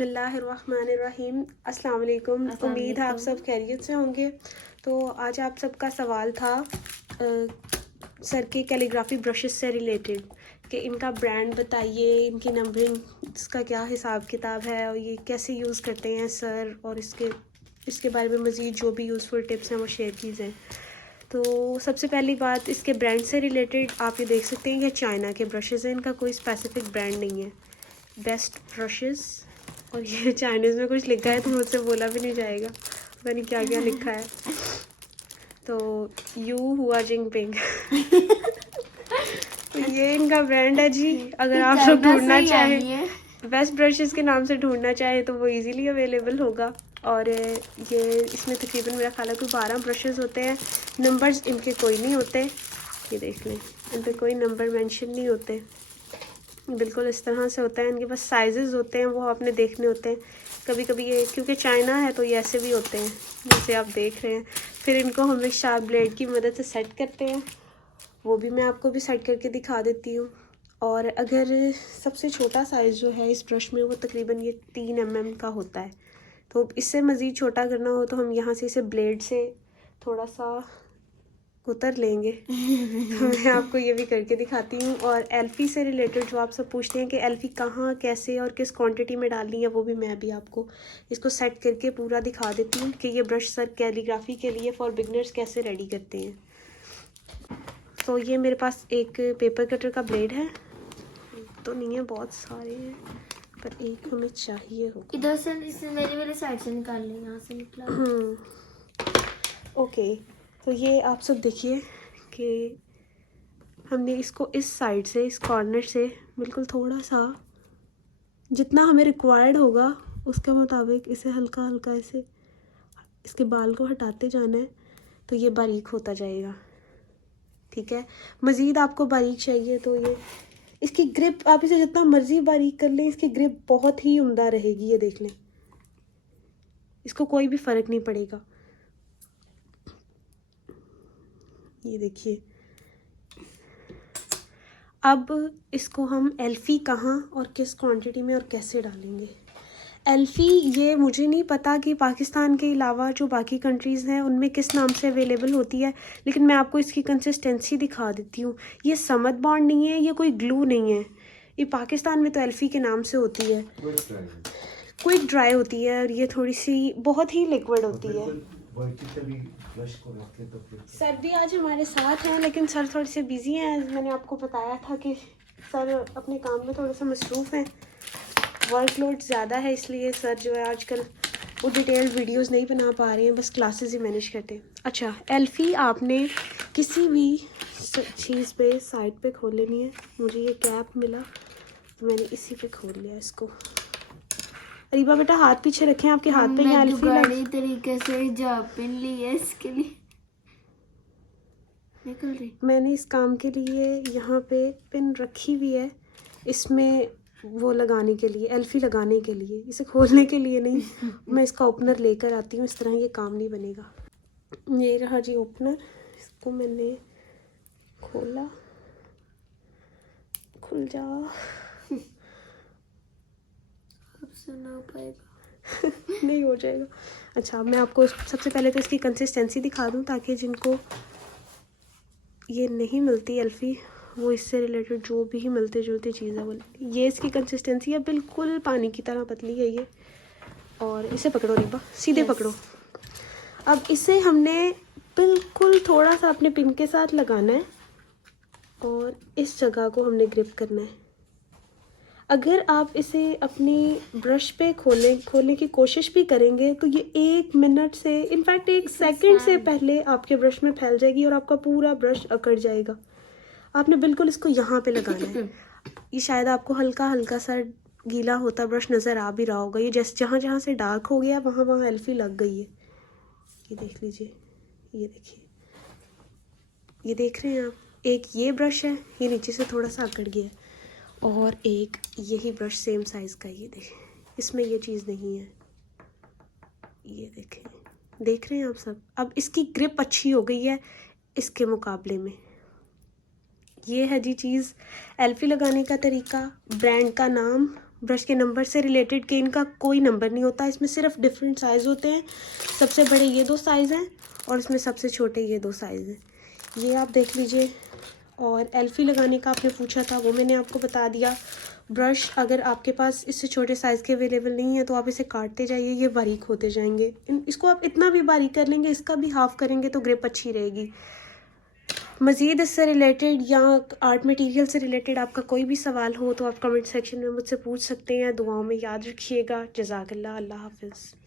बिस्मिल्लाहिर्रहमानिर्रहीम। अस्सलाम वालेकुम। उम्मीद है आप सब खैरियत से होंगे। तो आज आप सबका सवाल था सर के कैलीग्राफी ब्रशेस से रिलेटेड कि इनका ब्रांड बताइए, इनकी नंबरिंग का क्या हिसाब किताब है और ये कैसे यूज़ करते हैं सर, और इसके बारे में मज़ीद जो भी यूज़फुल टिप्स हैं वो शेयर कीजिए। तो सबसे पहली बात, इसके ब्रांड से रिलेटेड आप ये देख सकते हैं कि चाइना के ब्रशेज़ हैं, इनका कोई स्पेसिफिक ब्रांड नहीं है। बेस्ट ब्रशेज़, और ये चाइनीज़ में कुछ लिखा है तो मुझसे बोला भी नहीं जाएगा, पता नहीं क्या क्या लिखा है। तो यू हुआ जिंगपिंग तो ये इनका ब्रांड है जी। अगर आप लोग ढूंढना चाहें, बेस्ट ब्रशेज़ के नाम से ढूंढना चाहें तो वो इजीली अवेलेबल होगा। और ये इसमें तकरीबन मेरा ख्याल है कोई 12 ब्रशेज़ होते हैं। नंबर्स इनके कोई नहीं होते, ये देख लें, इन पर कोई नंबर मेंशन नहीं होते, बिल्कुल इस तरह से होता है। इनके पास साइजेस होते हैं, वो आपने देखने होते हैं। कभी कभी ये क्योंकि चाइना है तो ये ऐसे भी होते हैं जैसे आप देख रहे हैं। फिर इनको हम एक शार्प ब्लेड की मदद से सेट करते हैं, वो भी मैं आपको भी सेट करके दिखा देती हूँ। और अगर सबसे छोटा साइज़ जो है इस ब्रश में वो तकरीबन ये 3 mm का होता है। तो इससे मज़ीद छोटा करना हो तो हम यहाँ से इसे ब्लेड से थोड़ा सा उतर लेंगे तो मैं आपको ये भी करके दिखाती हूँ। और एल्फ़ी से रिलेटेड जो आप सब पूछते हैं कि एल्फ़ी कहाँ, कैसे और किस क्वांटिटी में डालनी है, वो भी मैं भी आपको इसको सेट करके पूरा दिखा देती हूँ कि ये ब्रश सर कैलीग्राफी के लिए फॉर बिगनर्स कैसे रेडी करते हैं। तो ये मेरे पास एक पेपर कटर का ब्लेड है, तो नहीं है, बहुत सारे हैं पर एक हमें चाहिए होगा। इधर से मेरी वाली साइड से निकाल लें, यहाँ से निकला। ओके, तो ये आप सब देखिए कि हमने इसको इस साइड से, इस कॉर्नर से बिल्कुल थोड़ा सा जितना हमें रिक्वायर्ड होगा उसके मुताबिक इसे हल्का हल्का ऐसे इसके बाल को हटाते जाना है, तो ये बारीक होता जाएगा। ठीक है, मज़ीद आपको बारीक चाहिए तो ये इसकी ग्रिप, आप इसे जितना मर्ज़ी बारीक कर लें, इसकी ग्रिप बहुत ही उम्दा रहेगी। ये देख लें, इसको कोई भी फ़र्क नहीं पड़ेगा। ये देखिए, अब इसको हम एल्फ़ी कहाँ और किस क्वांटिटी में और कैसे डालेंगे। एल्फ़ी ये मुझे नहीं पता कि पाकिस्तान के अलावा जो बाकी कंट्रीज़ हैं उनमें किस नाम से अवेलेबल होती है, लेकिन मैं आपको इसकी कंसिस्टेंसी दिखा देती हूँ। ये समद बॉन्ड नहीं है, ये कोई ग्लू नहीं है। ये पाकिस्तान में तो एल्फ़ी के नाम से होती है, क्विक ड्राई होती है, और ये थोड़ी सी बहुत ही लिक्विड होती है। सर भी आज हमारे साथ हैं, लेकिन सर थोड़े से बिज़ी हैं। मैंने आपको बताया था कि सर अपने काम में थोड़ा सा मसरूफ़ हैं, वर्कलोड ज़्यादा है, इसलिए सर जो है आजकल वो डिटेल्ड वीडियोस नहीं बना पा रहे हैं, बस क्लासेस ही मैनेज करते हैं। अच्छा, एल्फ़ी आपने किसी भी चीज़ पे साइड पे खोल लेनी है। मुझे ये कैप मिला तो मैंने इसी पे खोल लिया इसको। अरीबा बेटा हाथ पीछे रखें, आपके हाथ पे यहाँ एल्फ़ी जुगाड़ी तरीके से हिजाब पिन ली है, इसके लिए निकल रही। मैंने इस काम के लिए यहाँ पे पिन रखी हुई है, इसमें वो लगाने के लिए, एल्फ़ी लगाने के लिए, इसे खोलने के लिए नहीं। मैं इसका ओपनर लेकर आती हूँ, इस तरह ये काम नहीं बनेगा। ये रहा जी ओपनर, इसको मैंने खोला, खुल जा। अब सुना पाएगा नहीं हो जाएगा। अच्छा, मैं आपको सबसे पहले तो इसकी कंसिस्टेंसी दिखा दूँ ताकि जिनको ये नहीं मिलती एल्फ़ी, वो इससे रिलेटेड जो भी मिलते जुलती चीज़ें वो, ये इसकी कंसिस्टेंसी है, बिल्कुल पानी की तरह पतली है ये। और इसे पकड़ो रीबा, सीधे पकड़ो। अब इसे हमने बिल्कुल थोड़ा सा अपने पिन के साथ लगाना है और इस जगह को हमने ग्रिप करना है। अगर आप इसे अपनी ब्रश पे खोलने की कोशिश भी करेंगे तो ये 1 मिनट से, इनफैक्ट 1 सेकंड से पहले आपके ब्रश में फैल जाएगी और आपका पूरा ब्रश अकड़ जाएगा। आपने बिल्कुल इसको यहाँ पे लगाना है। ये शायद आपको हल्का हल्का सा गीला होता ब्रश नज़र आ भी रहा होगा। ये जैसे जहाँ जहाँ से डार्क हो गया वहाँ वहाँ एल्फ़ी लग गई है। ये देख लीजिए, ये देखिए, ये देख रहे हैं आप, एक ये ब्रश है, ये नीचे से थोड़ा सा अकड़ गया है, और एक यही ब्रश सेम साइज़ का, ये देखें, इसमें ये चीज़ नहीं है। ये देखें, देख रहे हैं आप सब। अब इसकी ग्रिप अच्छी हो गई है इसके मुकाबले में। ये है जी चीज़, एल्फ़ी लगाने का तरीका, ब्रांड का नाम, ब्रश के नंबर से रिलेटेड कि इनका कोई नंबर नहीं होता, इसमें सिर्फ डिफरेंट साइज़ होते हैं। सबसे बड़े ये 2 साइज़ हैं और इसमें सबसे छोटे ये 2 साइज़ हैं, ये आप देख लीजिए। और एल्फ़ी लगाने का आपने पूछा था, वो मैंने आपको बता दिया। ब्रश अगर आपके पास इससे छोटे साइज़ के अवेलेबल नहीं है तो आप इसे काटते जाइए, ये बारीक होते जाएंगे। इसको आप इतना भी बारीक कर लेंगे, इसका भी हाफ़ करेंगे तो ग्रिप अच्छी रहेगी। मज़ीद इससे रिलेटेड या आर्ट मटेरियल से रिलेटेड आपका कोई भी सवाल हो तो आप कमेंट सेक्शन में मुझसे पूछ सकते हैं। दुआओं में याद रखिएगा। जज़ाकल्लाह। अल्लाह हाफ़िज़।